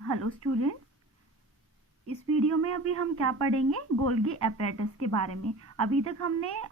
Hello student, इस video में अभी हम क्या पढ़ेंगे? गोल्गी एपरेटस के बारे में। अभी तक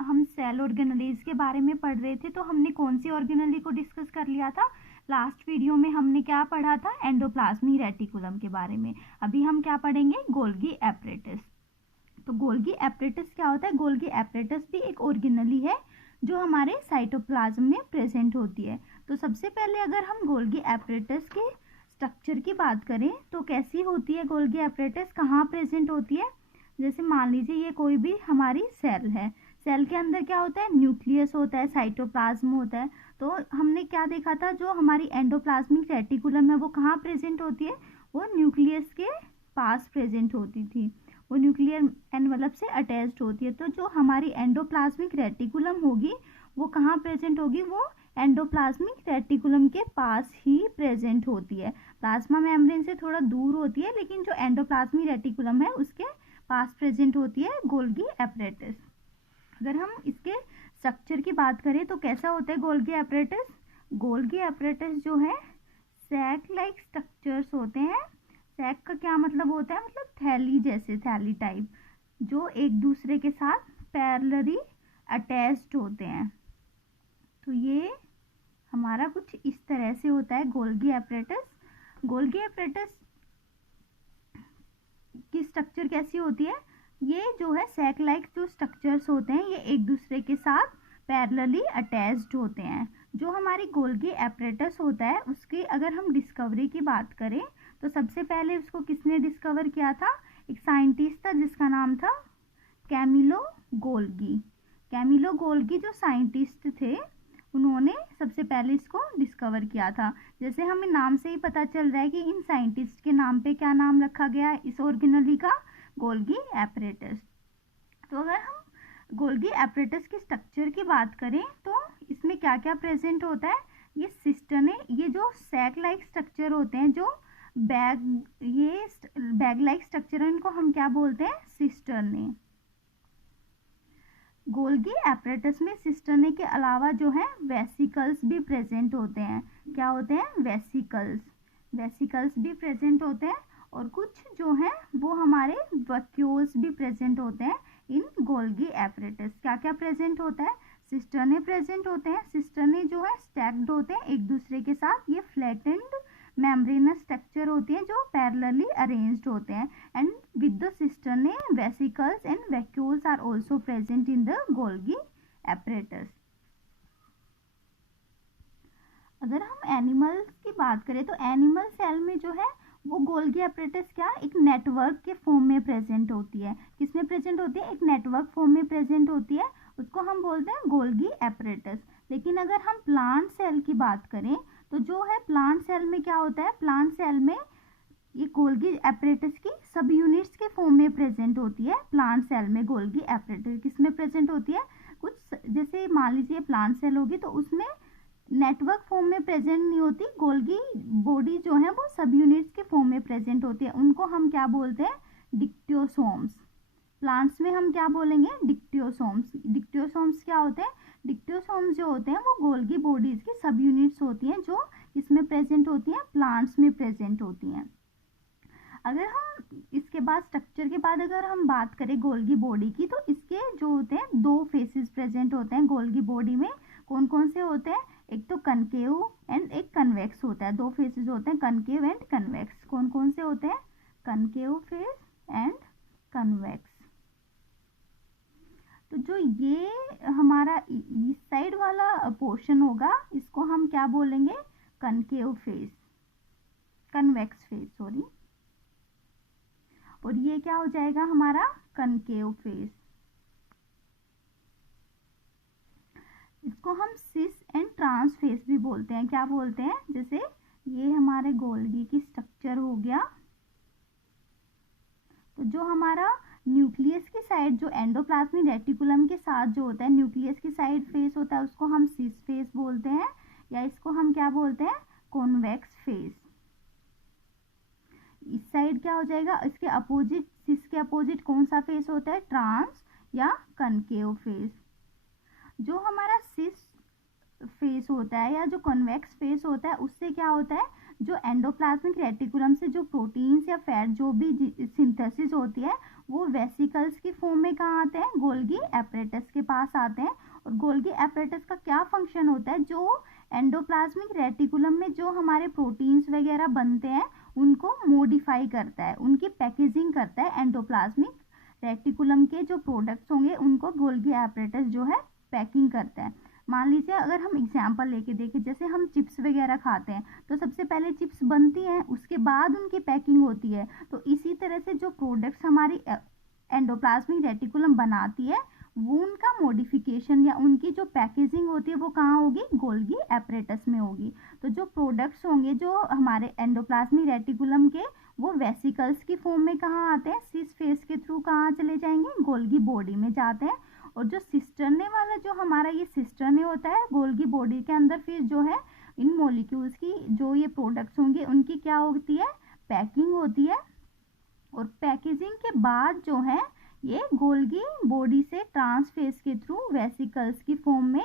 हम सेल ऑर्गेनेलीज के बारे में पढ़ रहे थे। तो हमने कौन सी ऑर्गेनेली को डिस्कस कर लिया था? लास्ट वीडियो में हमने क्या पढ़ा था? एंडोप्लाज्मिक रेटिकुलम के बारे में। अभी हम क्या पढ़ेंगे? Golgi apparatus. तो गोल्गी एपरेटस क्या होता है? गोल्गी एपरेटस भी एक ऑर्गेनेली है जो हमारे साइटोप्लाज्म में प्रेजेंट होती है। तो सबसे पहले अगर हम गोल्गी एपरेटस के स्ट्रक्चर की बात करें तो कैसी होती है गोल्गी एपरेटस, कहाँ प्रेजेंट होती है? जैसे मान लीजिए ये कोई भी हमारी सेल है। सेल के अंदर क्या होता है? न्यूक्लियस होता है, साइटोप्लाज्म होता है। तो हमने क्या देखा था? जो हमारी एंडोप्लाज्मिक रेटिकुलम है वो कहाँ प्रेजेंट होती है? वो न्यूक्लियस के पास प्रेजेंट होती थी, वो न्यूक्लियर एनवलप से अटैच्ड होती है। तो जो हमारी एंडोप्लाज्मिक रेटिकुलम होगी वो कहाँ प्रेजेंट होगी? वो एंडोप्लाज्मिक रेटिकुलम के पास ही प्रेजेंट होती है। प्लाज्मा मेम्ब्रेन से थोड़ा दूर होती है, लेकिन जो एंडोप्लाज्मिक रेटिकुलम है उसके पास प्रेजेंट होती है गोल्गी एपरेटस। अगर हम इसके स्ट्रक्चर की बात करें तो कैसा होता है गोल्गी एपरेटस? गोल्गी एपरेटस जो है सैक लाइक स्ट्रक्चर्स होते हैं। सैक का क्या मतलब होता है? मतलब थैली जैसे, थैली टाइप, जो एक दूसरे के साथ पैरेलली अटैच्ड होते हैं। तो ये हमारा कुछ इस तरह से होता है गोल्गी एपरेटस। गोल्गी एपरेटस की स्ट्रक्चर कैसी होती है? ये जो है सैक लाइक जो स्ट्रक्चर्स होते हैं ये एक दूसरे के साथ पैरेलली अटैच्ड होते हैं। जो हमारी गोल्गी एपरेटस होता है उसकी अगर हम डिस्कवरी की बात करें तो सबसे पहले उसको किसने डिस्कवर किया था? एक साइंटिस्ट था जिसका नाम था कैमिलो गोल्गी। कैमिलो गोल्गी जो साइंटिस्ट थे उन्होंने सबसे पहले इसको डिस्कवर किया था। जैसे हमें नाम से ही पता चल रहा है कि इन साइंटिस्ट के नाम पे क्या नाम रखा गया है इस ऑर्गेनेली का? Golgi apparatus. तो अगर हम गोल्गी एपरेटस के स्ट्रक्चर की बात करें तो इसमें क्या क्या प्रेजेंट होता है? ये सिस्टर्ने, ये जो सैक लाइक स्ट्रक्चर होते हैं, जो बैग लाइक स्ट्रक्चर है, इनको हम क्या बोलते हैं? सिस्टर्ने। गोल्गी एपरेटस में सिस्टर्ने के अलावा जो है वेसिकल्स भी प्रेजेंट होते हैं। क्या होते हैं? वेसिकल्स। वेसिकल्स भी प्रेजेंट होते हैं और कुछ जो है वो हमारे वैक्यूल्स भी प्रेजेंट होते हैं इन गोल्गी एपरेटस। क्या क्या प्रेजेंट होता है? सिस्टर्ने प्रेजेंट होते हैं। सिस्टर्ने जो है स्टैक्ड होते हैं एक दूसरे के साथ। ये फ्लैटेंड मेम्ब्रेनस स्ट्रक्चर होती हैं जो पैरेलली अरेंज्ड होते हैं। And with the cisternae, vesicles and vacuoles are also present in the Golgi apparatus. अगर हम एनिमल्स की बात करें तो एनिमल सेल में जो है वो गोल्गी एपरेटस क्या, एक नेटवर्क के फॉर्म में प्रेजेंट होती है। किसमें प्रेजेंट होती है? एक नेटवर्क फॉर्म में प्रेजेंट होती है, उसको हम बोलते हैं गोल्गी एपरेटस। लेकिन अगर हम प्लांट सेल की बात करें तो जो है प्लांट सेल में क्या होता है? प्लांट सेल में ये गोल्गी एपरेटस की सब यूनिट्स के फॉर्म में प्रेजेंट होती है। प्लांट सेल में गोल्गी एपरेटस किसमें प्रेजेंट होती है? कुछ जैसे मान लीजिए प्लांट सेल होगी तो उसमें नेटवर्क फॉर्म में प्रेजेंट नहीं होती, गोल्गी बॉडी जो है वो सब यूनिट्स के फॉर्म में प्रेजेंट होती है। उनको हम क्या बोलते हैं? डिक्टियोसोम्स। प्लांट्स में हम क्या बोलेंगे? डिक्टियोसोम्स। डिक्टियोसोम्स क्या होते हैं? डिक्टियोसोम्स जो होते हैं वो गोल्गी बॉडीज की सब यूनिट्स होती हैं जो इसमें प्रेजेंट होती हैं, प्लांट्स में प्रेजेंट होती हैं। अगर हम इसके बाद स्ट्रक्चर के बाद अगर हम बात करें गोल्गी बॉडी की तो इसके जो होते हैं दो फेसेस प्रेजेंट होते हैं गोल्गी बॉडी में। कौन कौन से होते हैं? एक तो कनकेव एंड एक कन्वेक्स होता है। दो फेसेस होते हैं, कनकेव एंड कन्वेक्स। कौन कौन से होते हैं? Concave face and convex. तो जो ये हमारा इस साइड वाला पोर्शन होगा इसको हम क्या बोलेंगे? Concave face, convex face sorry. और ये क्या हो जाएगा हमारा? Concave face. इसको हम सिस एंड ट्रांस फेस भी बोलते हैं। क्या बोलते हैं? जैसे ये हमारे गोल्गी की स्ट्रक्चर हो गया, तो जो हमारा न्यूक्लियस की साइड जो एंडोप्लाज्मिक रेटिकुलम के साथ जो होता है न्यूक्लियस की साइड फेस होता है उसको हम सिस फेस बोलते हैं, या इसको हम क्या बोलते हैं? Convex face. इस साइड क्या हो जाएगा? इसके अपोजिट, सिस के अपोजिट कौन सा फेस होता है? ट्रांस या कनकेव फेस। जो हमारा सिस फेस होता है या जो कॉन्वेक्स फेस होता है उससे क्या होता है? जो एंडोप्लाज्मिक रेटिकुलम से जो प्रोटीन्स या फैट जो भी सिंथेसिस होती है वो वेसिकल्स की फॉर्म में कहाँ आते हैं, गोल्गी एपरेटस के पास आते हैं। और गोल्गी एपरेटस का क्या फंक्शन होता है, जो एंडोप्लाज्मिक रेटिकुलम में जो हमारे प्रोटीन्स वगैरह बनते हैं उनको मॉडिफाई करता है, उनकी पैकेजिंग करता है। एंडोप्लाज्मिक रेटिकुलम के जो प्रोडक्ट्स होंगे उनको गोल्गी एपरेटस जो है पैकिंग करता है। मान लीजिए अगर हम एग्जांपल लेके देखें, जैसे हम चिप्स वगैरह खाते हैं तो सबसे पहले चिप्स बनती हैं, उसके बाद उनकी पैकिंग होती है। तो इसी तरह से जो प्रोडक्ट्स हमारी एंडोप्लाज्मिक रेटिकुलम बनाती है वो उनका मॉडिफिकेशन या उनकी जो पैकेजिंग होती है वो कहाँ होगी, गोल्गी एपरेटस में होगी। तो जो प्रोडक्ट्स होंगे जो हमारे एंडोप्लाज्मिक रेटिकुलम के वो वेसिकल्स की फॉर्म में कहाँ आते हैं, सिस फेस के थ्रू कहाँ चले जाएंगे, गोल्गी बॉडी में जाते हैं। और जो सिस्टर्ने वाला जो हमारा ये सिस्टर्ने होता है गोल्गी बॉडी के अंदर, फिर जो है इन मॉलिक्यूल्स की जो ये प्रोडक्ट्स होंगे उनकी क्या होती है, पैकिंग होती है। और पैकेजिंग के बाद जो है ये गोल्गी बॉडी से ट्रांसफेस के थ्रू वेसिकल्स की फॉर्म में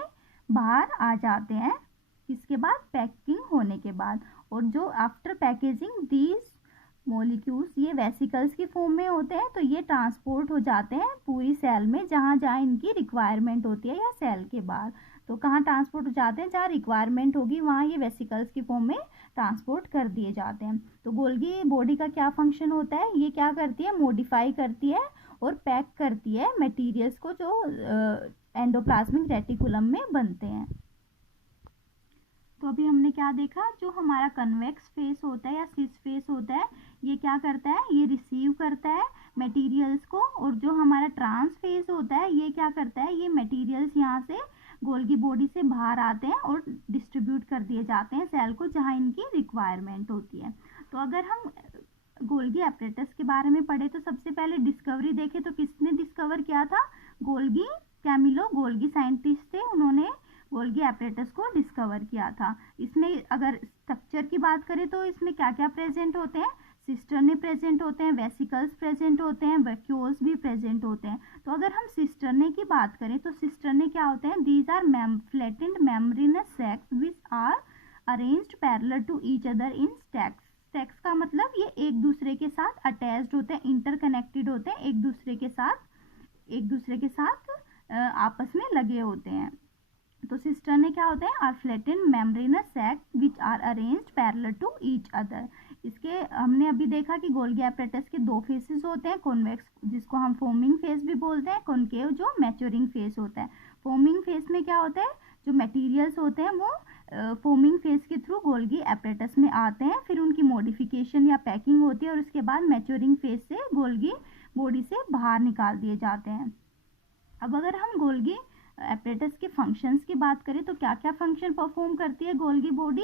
बाहर आ जाते हैं, इसके बाद पैकिंग होने के बाद। और जो आफ्टर पैकेजिंग दीज मॉलिक्यूल्स ये वेसिकल्स की फॉर्म में होते हैं, तो ये ट्रांसपोर्ट हो जाते हैं पूरी सेल में जहाँ जहाँ इनकी रिक्वायरमेंट होती है, या सेल के बाहर। तो कहाँ ट्रांसपोर्ट हो जाते हैं, जहाँ रिक्वायरमेंट होगी वहाँ ये वेसिकल्स की फॉर्म में ट्रांसपोर्ट कर दिए जाते हैं। तो गोल्गी बॉडी का क्या फंक्शन होता है, ये क्या करती है, मॉडिफाई करती है और पैक करती है मटेरियल्स को जो एंडोप्लाज्मिक रेटिकुलम में बनते हैं। तो अभी हमने क्या देखा, जो हमारा कन्वेक्स फेस होता है या सिस फेस होता है ये क्या करता है, ये रिसीव करता है मटेरियल्स को। और जो हमारा ट्रांस फेस होता है ये क्या करता है, ये मटेरियल्स यहाँ से गोल्गी बॉडी से बाहर आते हैं और डिस्ट्रीब्यूट कर दिए जाते हैं सेल को जहाँ इनकी रिक्वायरमेंट होती है। तो अगर हम गोल्गी एपरेटस के बारे में पढ़े तो सबसे पहले डिस्कवरी देखे तो किसने डिस्कवर किया था, गोल्गी कैमिलो गोल्गी साइंटिस्ट थे, उन्होंने गोल्गी एपरेटस को डिस्कवर किया था। इसमें अगर स्ट्रक्चर की बात करें तो इसमें क्या क्या प्रेजेंट होते हैं, सिस्टर्ने प्रेजेंट होते हैं, वेसिकल्स प्रेजेंट होते हैं, वैक्यूल्स भी प्रेजेंट होते हैं। तो अगर हम सिस्टर्ने की बात करें तो सिस्टर्ने क्या होते हैं, these are flattened membranous sacs which are arranged parallel to each other in stacks. Stacks का मतलब ये एक दूसरे के साथ अटैच्ड होते हैं, इंटरकनेक्टेड होते हैं, एक दूसरे के साथ आपस में लगे होते हैं। तो सिस्टर्ने क्या होते हैं, are flattened membranous sac which are arranged parallel to each other. इसके हमने अभी देखा कि गोल्गी एपरेटस के दो फेसेस होते हैं, कॉन्वेक्स जिसको हम फॉर्मिंग फेस भी बोलते हैं, कॉनकेव जो मैच्योरिंग फेस होता है। फॉर्मिंग फेस में क्या होता है, जो मटेरियल्स होते हैं वो फॉर्मिंग फेस के थ्रू गोल्गी एपरेटस में आते हैं, फिर उनकी मॉडिफिकेशन या पैकिंग होती है और उसके बाद मैच्योरिंग फेस से गोल्गी बॉडी से बाहर निकाल दिए जाते हैं। अब अगर हम गोल्गी एपरेटस के फंक्शंस की बात करें तो क्या क्या फंक्शन परफॉर्म करती है Golgi body,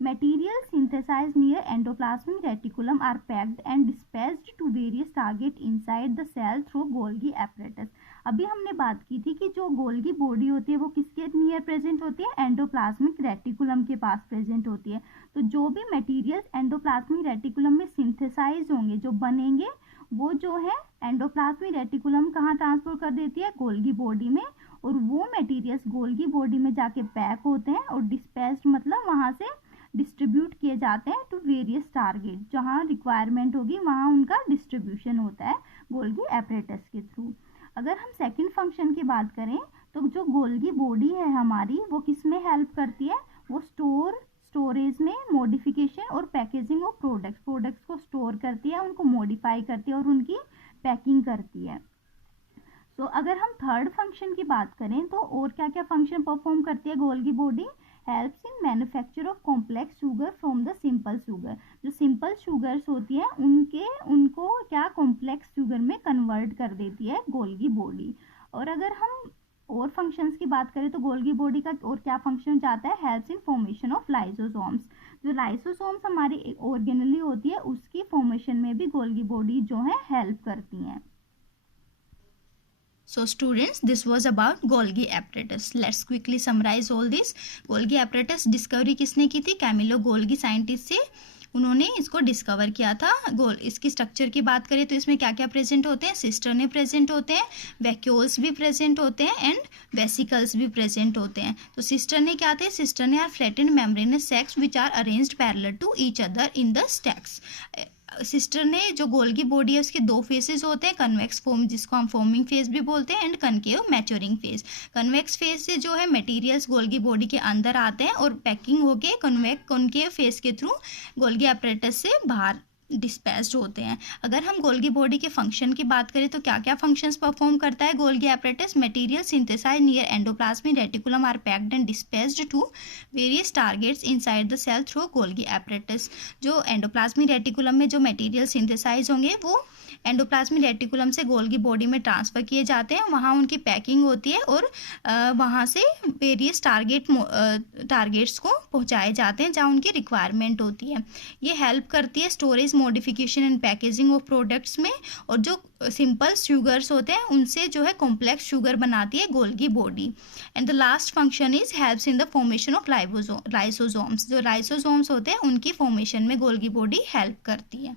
material synthesized near endoplasmic reticulum are packed and dispatched to various target inside the cell through Golgi apparatus. अभी हमने बात की थी कि जो गोल्गी बॉडी होती है वो किसके नियर प्रेजेंट होती है, एंडोप्लाज्मिक रेटिकुलम के पास प्रेजेंट होती है। तो जो भी मटेरियल्स एंडोप्लाज्मिक रेटिकुलम में सिंथेसाइज होंगे, जो बनेंगे, वो जो है एंडोप्लाज्मिक रेटिकुलम कहाँ ट्रांसफर कर देती है, गोल्गी बॉडी में। और वो मटेरियल्स गोल्गी बॉडी में जाके पैक होते हैं और डिस्पैच्ड मतलब वहाँ से डिस्ट्रीब्यूट किए जाते हैं टू वेरियस टारगेट, जहाँ रिक्वायरमेंट होगी वहाँ उनका डिस्ट्रीब्यूशन होता है गोल्गी एपरेटस के थ्रू। अगर हम सेकंड फंक्शन की बात करें तो जो गोल्गी बॉडी है हमारी वो किस में हेल्प करती है, वो स्टोरेज में, मॉडिफिकेशन और पैकेजिंग ऑफ प्रोडक्ट्स को स्टोर करती है, उनको मॉडिफाई करती है और उनकी पैकिंग करती है। तो अगर हम थर्ड फंक्शन की बात करें तो और क्या क्या फंक्शन परफॉर्म करती है Golgi body, helps in manufacture of complex sugar from the simple sugar. जो सिंपल शुगर्स होती है उनको क्या कॉम्प्लेक्स शुगर में कन्वर्ट कर देती है गोल्गी बॉडी। और अगर हम और फंक्शंस की बात करें तो गोल्गी बॉडी का और क्या फंक्शन जाता है, helps in formation of lysosomes. जो लाइसोसोम्स हमारी ऑर्गेनली होती है उसकी फॉर्मेशन में भी गोल्गी बॉडी जो है हेल्प करती हैं। So students, this was about Golgi apparatus. Let's quickly summarize all this. Golgi apparatus discovery किसने की थी, कैमिलो गोल्गी साइंटिस्ट से उन्होंने इसको डिस्कवर किया था। इसकी स्ट्रक्चर की बात करें तो इसमें क्या क्या प्रेजेंट होते हैं, सिस्टर्ने प्रेजेंट होते हैं, वैक्यूल्स भी प्रेजेंट होते हैं एंड वेसिकल्स भी प्रेजेंट होते हैं। तो सिस्टर्ने क्या थे, cisternae are flattened membranous sacs which are arranged parallel to each other in the stacks. Cisternae जो गोल्गी बॉडी है उसके दो फेसेस होते हैं, कन्वेक्स फॉर्म जिसको हम फॉर्मिंग फेज भी बोलते हैं and concave maturing phase. Convex phase से जो है मटेरियल्स गोल्गी बॉडी के अंदर आते हैं और पैकिंग होके कनकेव फेज के थ्रू गोल्गी apparatus से बाहर डिस्पैच्ड होते हैं। अगर हम गोल्गी बॉडी के फंक्शन की बात करें तो क्या क्या फंक्शंस परफॉर्म करता है Golgi apparatus, material synthesize near endoplasmic reticulum are packed and dispatched to various targets inside the cell through Golgi apparatus। जो एंडोप्लाज्मिक रेटिकुलम में जो मटेरियल सिंथेसाइज होंगे वो एंडोप्लाज्मिक रेटिकुलम से गोल्गी बॉडी में ट्रांसफ़र किए जाते हैं, वहाँ उनकी पैकिंग होती है और वहाँ से वेरियस टारगेट्स को पहुँचाए जाते हैं जहाँ उनकी रिक्वायरमेंट होती है। ये हेल्प करती है storage, modification and packaging of products में, और जो सिंपल शुगर्स होते हैं उनसे जो है कॉम्प्लेक्स शुगर बनाती है Golgi body. And the last function is helps in the formation of lysosomes. जो लाइसोसोम्स होते हैं उनकी फॉर्मेशन में गोल्गी बॉडी हेल्प करती है।